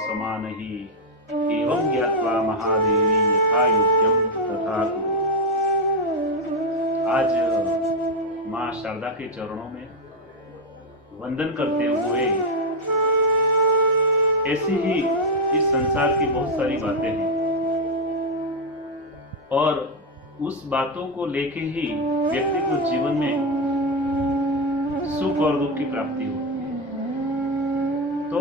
समानहि एवं ज्ञात्वा महादेवी यथा योग्यम तथा कुरु। आज मां शारदा के चरणों में वंदन करते हुए ऐसी ही इस संसार की बहुत सारी बातें हैं और उस बातों को लेके ही व्यक्ति को जीवन में सुख और दुख की प्राप्ति होती है। तो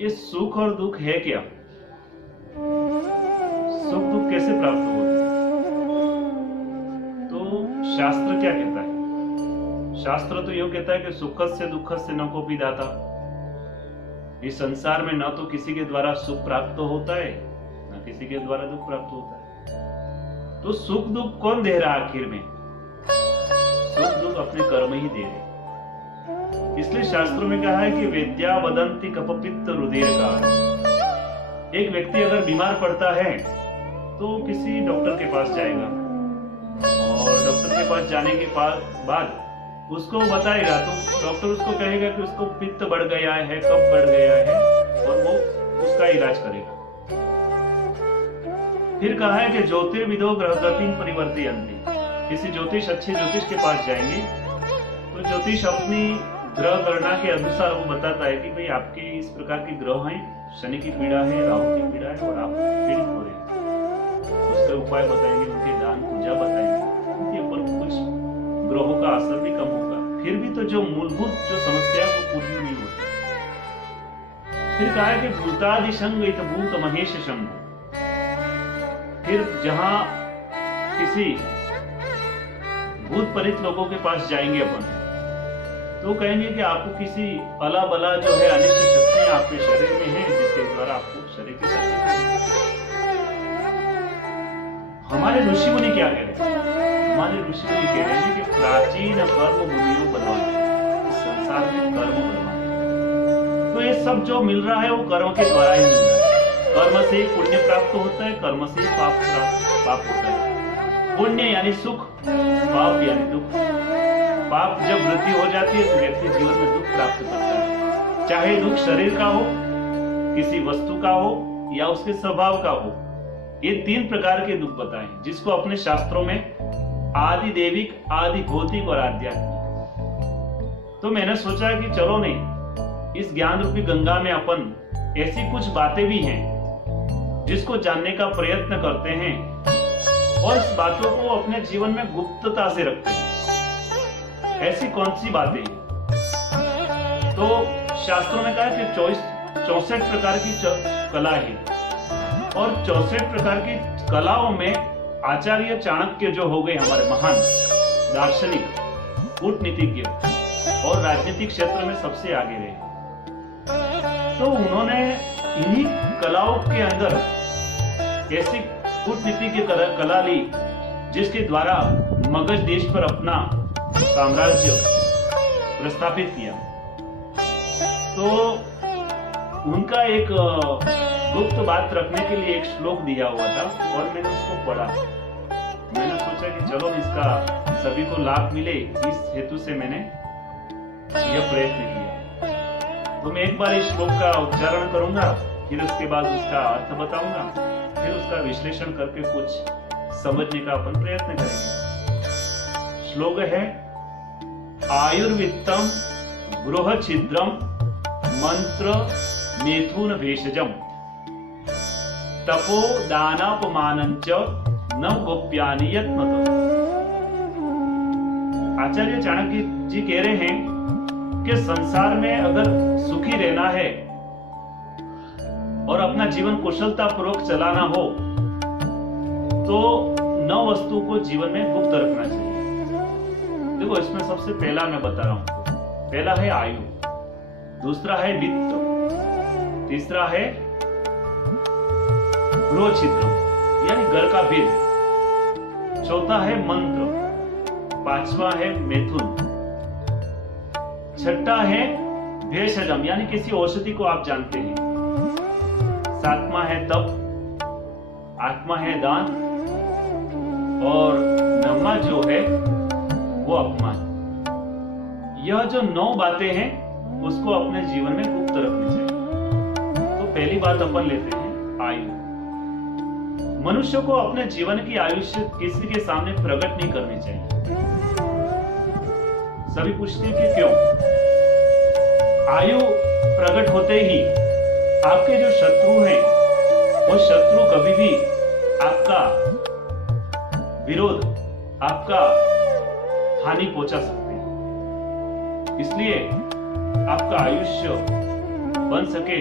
ये सुख और दुख है क्या? सुख दुख कैसे प्राप्त होते हैं? तो शास्त्र क्या कहता है? शास्त्र तो यह कहता है कि सुखस्य दुखस्य न कोपि दाता। इस संसार में न तो किसी के द्वारा सुख प्राप्त होता है न किसी के द्वारा दुख प्राप्त होता है। तो सुख दुख कौन दे रहा आखिर में? सुख दुख अपने कर्म ही दे रहे। इसलिए शास्त्रों में कहा है कि वेद्या वदंती कपपित्त रुधिर का। एक व्यक्ति अगर बीमार पड़ता है तो किसी डॉक्टर के पास जाएगा और डॉक्टर के पास जाने के बाद उसको बताएगा तो डॉक्टर उसको कहेगा कि उसको पित्त बढ़ गया है, कफ बढ़ गया है और वो उसका इलाज करेगा। फिर कहा है कि ज्योतिर्विदो ग्रहगतिं परिवर्तयन्ति। किसी ज्योतिष अच्छे ज्योतिष के पास जाएंगे तो ज्योतिष अपनी ग्रह गणना के अनुसार वो बताता है कि भाई आपके इस प्रकार के ग्रह हैं, शनि की पीड़ा है, राहु की पीड़ा है और आप पीड़ित हो रहे हैं। उसके उपाय बताएंगे, उनके दान पूजा बताएंगे, उनके ऊपर कुछ ग्रहों का असर भी कम होगा। फिर भी तो जो मूलभूत जो समस्या है वो पूरी नहीं होती। फिर कहा है कि भूतादिशंग इत भूत महेश शंभु। फिर जहां किसी भूत परित लोगों के पास जाएंगे अपन तो कहेंगे कि आपको किसी अला बला जो है अनिष्ट शक्तियां आपके शरीर में है जिसके द्वारा आपको शरीर की शक्ति। हमारे ऋषि मुनि क्या कह रहे हैं? हमारे ऋषि मुनि कह रहे हैं कि प्राचीन कर्म मुनियों बनवाने, इस संसार में कर्म बनवाने। तो ये सब जो मिल रहा है वो कर्म के द्वारा ही मिल रहा है। कर्म से पुण्य प्राप्त होता है, कर्म से पाप होता है। पुण्य यानी सुख, पाप यानी दुख। पाप जब वृद्धि हो जाती है तो व्यक्ति जीवन में दुख प्राप्त करता है। चाहे दुख शरीर का हो, किसी वस्तु का हो या उसके स्वभाव का हो। ये तीन प्रकार के दुख बताए जिसको अपने शास्त्रों में आदि देविक, आदि भौतिक और आध्यात्मिक। तो मैंने सोचा कि चलो नहीं, इस ज्ञान रूपी गंगा में अपन ऐसी कुछ बातें भी हैं जिसको जानने का प्रयत्न करते हैं और इस बातों को अपने जीवन में गुप्तता से रखते हैं। ऐसी कौन सी बातें? तो शास्त्रों में कहा है कि 64 प्रकार की कला है और 64 प्रकार की कलाओं में आचार्य चाणक्य जो हो गए हमारे महान दार्शनिक, कूटनीतिज्ञ और राजनीतिक क्षेत्र में सबसे आगे रहे। तो उन्होंने इन्हीं कलाओं के अंदर ऐसी कूटनीति की कला ली जिसके द्वारा मगध देश पर अपना साम्राज्य प्रस्थापित किया। तो उनका एक गुप्त बात रखने के लिए एक श्लोक दिया हुआ था और मैंने उसको पढ़ा। मैंने सोचा कि चलो इसका सभी को लाभ मिले, इस हेतु से मैंने यह प्रयत्न किया। तो मैं एक बार इस श्लोक का उच्चारण करूंगा, फिर उसके बाद उसका अर्थ बताऊंगा, फिर उसका विश्लेषण करके कुछ समझने का अपन प्रयत्न करेंगे। श्लोक है आयुर्वित्तम गृह छिद्रम मंत्र मेथुन भेषजम तपो दानापमानंच न गोप्यानि यत्मत। आचार्य चाणक्य जी कह रहे हैं कि संसार में अगर सुखी रहना है और अपना जीवन कुशलता पूर्वक चलाना हो तो 9 वस्तु को जीवन में गुप्त रखना चाहिए। देखो इसमें सबसे पहला मैं बता रहा हूं। पहला है आयु, दूसरा है वित्त, तीसरा है गृह छिद्र यानी घर का भेद, चौथा है मंत्र, पांचवा है मैथुन, छठा है भेषजम यानी किसी औषधि को आप जानते हैं, सातवां है तप, आठवां है दान और नौवां जो है वो अपमान। यह जो 9 बातें हैं उसको अपने जीवन में गुप्त रखनी चाहिए। तो पहली बात अपन लेते हैं आयु। मनुष्य को अपने जीवन की आयुष्य किसी के सामने प्रकट नहीं करनी चाहिए। सभी पूछते हैं कि क्यों? आयु प्रकट होते ही आपके जो शत्रु हैं वो शत्रु कभी भी आपका विरोध, आपका हानि पहुंचा सकते हैं। इसलिए आपका आयुष्य बन सके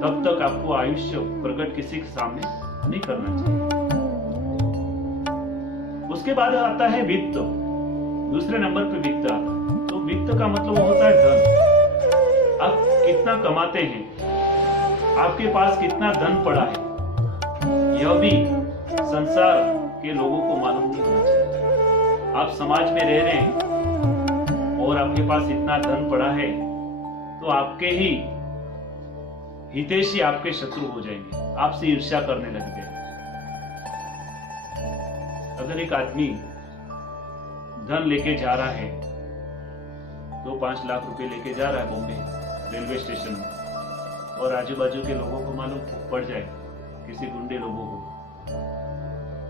तब तक आपको आयुष्य प्रकट किसी के सामने नहीं करना चाहिए। उसके बाद आता है वित्त। दूसरे नंबर पे वित्त आता है। तो वित्त का मतलब होता है धन। आप कितना कमाते हैं, आपके पास कितना धन पड़ा है, यह भी संसार के लोगों को मालूम नहीं होना चाहिए। आप समाज में रह रहे हैं और आपके पास इतना धन पड़ा है तो आपके ही हितैषी आपके शत्रु हो जाएंगे, आपसे ईर्ष्या करने लग जाएंगे। अगर एक आदमी धन लेके जा रहा है तो 5 लाख रुपए लेके जा रहा है बॉम्बे रेलवे स्टेशन में, और आजू बाजू के लोगों को मालूम पड़ जाए, किसी गुंडे लोगों को,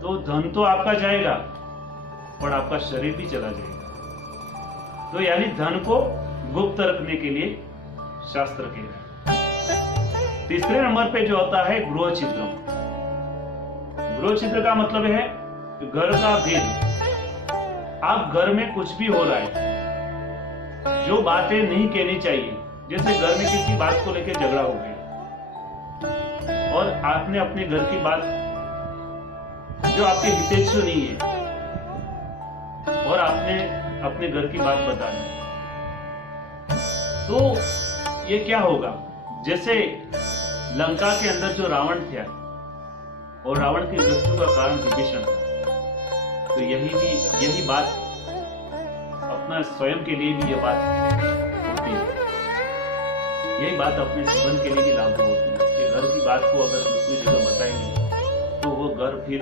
तो धन तो आपका जाएगा पर आपका शरीर भी चला जाएगा। तो यानी धन को गुप्त रखने के लिए शास्त्र कह रहे हैं। तीसरे नंबर पे जो आता है गृह छिद्र। गृह छिद्र का मतलब है घर का भेद। आप घर में कुछ भी हो रहा है, जो बातें नहीं कहनी चाहिए, जैसे घर में किसी बात को लेकर झगड़ा हो गया और आपने अपने घर की बात जो आपके हितैषी नहीं है और आपने अपने घर की बात बता दी, तो ये क्या होगा? जैसे लंका के अंदर जो रावण था और रावण की मृत्यु का कारण विभीषण था, तो यही बात अपना स्वयं के लिए भी यह बात होती है। यही बात अपने जीवन के लिए भी लागू होती है कि घर की बात को अगर दूसरी जगह बताएंगे तो वो घर फिर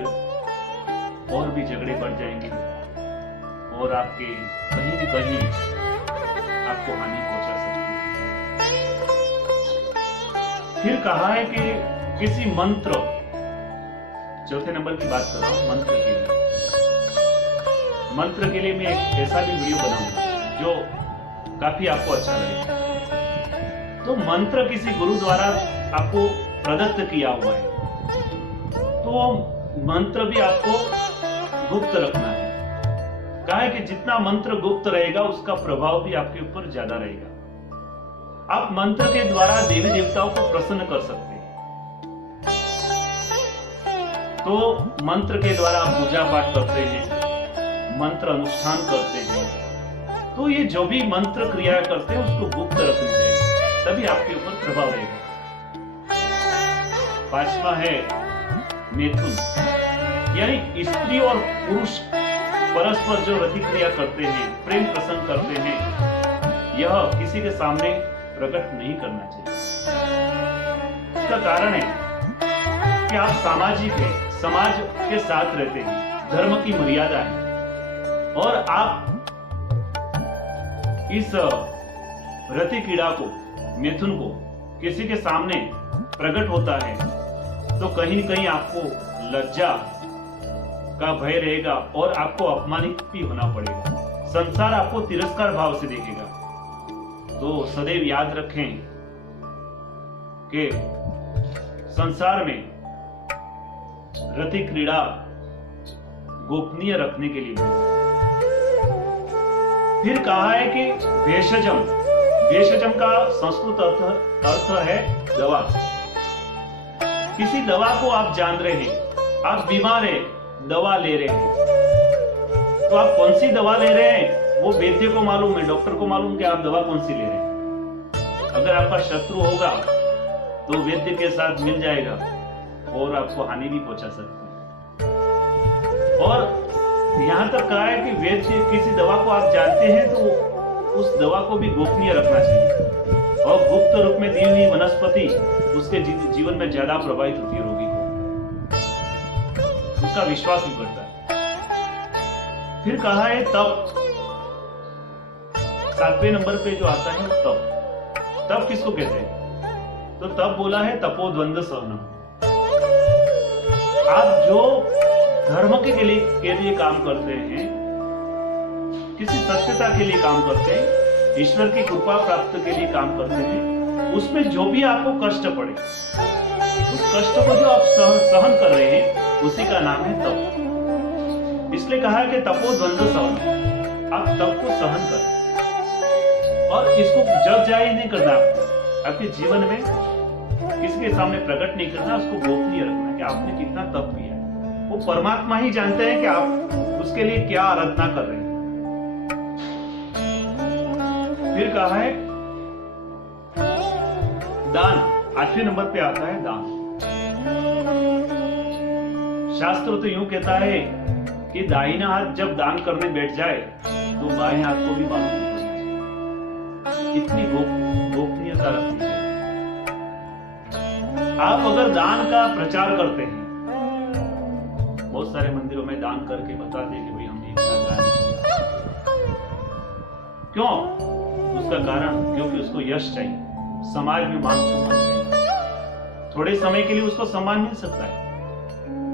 और भी झगड़े बढ़ जाएंगे और आपके कहीं भी कहीं आपको हानि पहुंचा सकती है। फिर कहा है कि किसी मंत्र, चौथे नंबर की बात कर रहा हूं, मंत्र के लिए मैं एक ऐसा भी वीडियो बनाऊंगा जो काफी आपको अच्छा लगेगा। तो मंत्र किसी गुरु द्वारा आपको प्रदत्त किया हुआ है, तो मंत्र भी आपको गुप्त रखना है। कहा है कि जितना मंत्र गुप्त रहेगा उसका प्रभाव भी आपके ऊपर ज्यादा रहेगा। आप मंत्र के द्वारा देवी देवताओं को प्रसन्न कर सकते हैं। तो मंत्र के द्वारा आप पूजा पाठ करते हैं, मंत्र अनुष्ठान करते हैं, तो ये जो भी मंत्र क्रिया करते हैं उसको गुप्त रखनी चाहिए, तभी आपके ऊपर प्रभाव रहेगा। 5वां है मैथुन, यानी स्त्री और पुरुष परस्पर जो रति क्रिया करते हैं, प्रेम प्रसंग करते हैं, यह किसी के सामने प्रकट नहीं करना चाहिए। इसका कारण है कि आप सामाजिक हैं, समाज के साथ रहते हैं, धर्म की मर्यादा है, और आप इस रति क्रीड़ा को, मैथुन को किसी के सामने प्रकट होता है तो कहीं न कहीं आपको लज्जा का भय रहेगा और आपको अपमानित भी होना पड़ेगा। संसार आपको तिरस्कार भाव से देखेगा। तो सदैव याद रखें कि संसार में रति क्रीड़ा गोपनीय रखने के लिए। फिर कहा है कि भेषजम, भेषजम का संस्कृत अर्थ है दवा। किसी दवा को आप जान रहे हैं, आप बीमार हैं, दवा ले रहे हैं, तो आप कौन सी दवा ले रहे हैं वो वैद्य को मालूम है, डॉक्टर को मालूम कि आप दवा कौन सी ले रहे हैं। अगर आपका शत्रु होगा तो वैद्य के साथ मिल जाएगा और आपको हानि भी पहुंचा सकता है। और यहां तक कहा है कि वैद्य किसी दवा को आप जानते हैं तो उस दवा को भी गोपनीय रखना चाहिए और गुप्त रूप में दी हुई वनस्पति उसके जीवन में ज्यादा प्रभावित होती है रोगी को, उसका विश्वास भी बढ़ता है। फिर कहा है तप, 7वें नंबर पे जो आता है तप। तप किसको कहते हैं? तो तप बोला है तपोद्वंद सहनम। आप जो धर्म के लिए काम करते हैं, किसी सत्यता के लिए काम करते हैं, ईश्वर की कृपा प्राप्त के लिए काम करते हैं, उसमें जो भी आपको कष्ट पड़े, उस कष्ट को जो आप सहन कर रहे हैं, उसी का नाम है तप। इसलिए कहा है कि तपोद्वंद सहनम, आप तप को सहन करें और इसको जग जाहिर नहीं करना। आपके जीवन में किसी के सामने प्रकट नहीं करना, उसको गोपनीय रखना कि आपने कितना तप किया है। वो परमात्मा ही जानते हैं कि आप उसके लिए क्या आराधना कर रहे हैं। फिर कहा है दान, 8वें नंबर पे आता है दान। शास्त्र तो यूं कहता है कि दाहिना हाथ जब दान करने बैठ जाए तो बाएं हाथ को भी मालूम नहीं पड़ना चाहिए। इतनी गोपनीयता रखनी है। आप अगर दान का प्रचार करते हैं, बहुत सारे मंदिरों में दान करके बताते हैं कि भाई हमने इतना दान किया। क्यों? उसका कारण क्योंकि उसको यश चाहिए, समाज में मान सम्मान चाहिए। थोड़े समय के लिए उसको सम्मान मिल सकता है,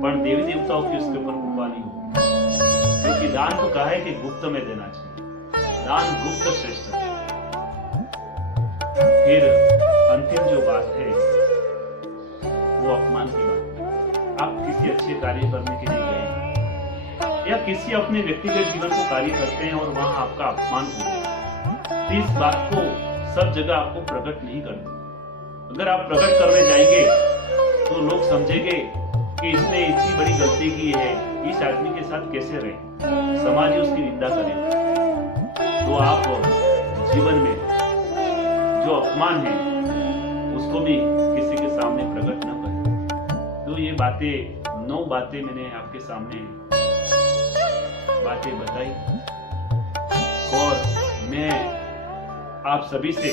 पर देवी देवताओं की उसके ऊपर कृपा नहीं होगी। क्योंकि दान तो कहा है कि गुप्त में देना चाहिए, दान गुप्त श्रेष्ठ है। फिर अंतिम जो बात है वो अपमान की बात। आप किसी अच्छे कार्य करने के लिए गए या किसी अपने व्यक्तिगत जीवन को कार्य करते हैं और वहां आपका अपमान हो, तो इस बात को सब जगह आपको प्रकट नहीं करना। अगर आप प्रकट करने जाएंगे तो लोग समझेंगे कि इसने इतनी बड़ी गलती की है, इस आदमी के साथ कैसे रहे, समाज उसकी निंदा करेगा। तो आप जीवन में जो अपमान है उसको भी किसी के सामने प्रकट न करें। तो ये बातें, 9 बातें मैंने आपके सामने बातें बताई और मैं आप सभी से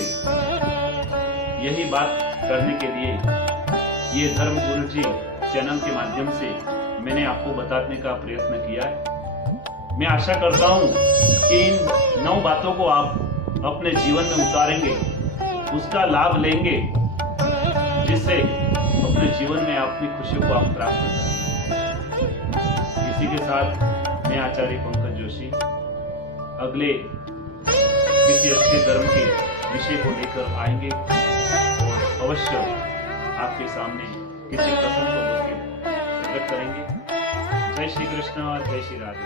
यही बात करने के लिए ये धर्म गुरु जी चैनल के माध्यम से मैंने आपको बताने का प्रयत्न किया है। मैं आशा करता हूं कि इन 9 बातों को आप अपने जीवन में उतारेंगे, उसका लाभ लेंगे, जिससे अपने जीवन में अपनी खुशियों को आप प्राप्त करें। इसी के साथ मैं आचार्य पंकज जोशी अगले किसी अच्छे धर्म के विषय को लेकर आएंगे और अवश्य आपके सामने किसी प्रसंग को लेकर प्रकट करेंगे। जय श्री कृष्ण, जय श्री राधे।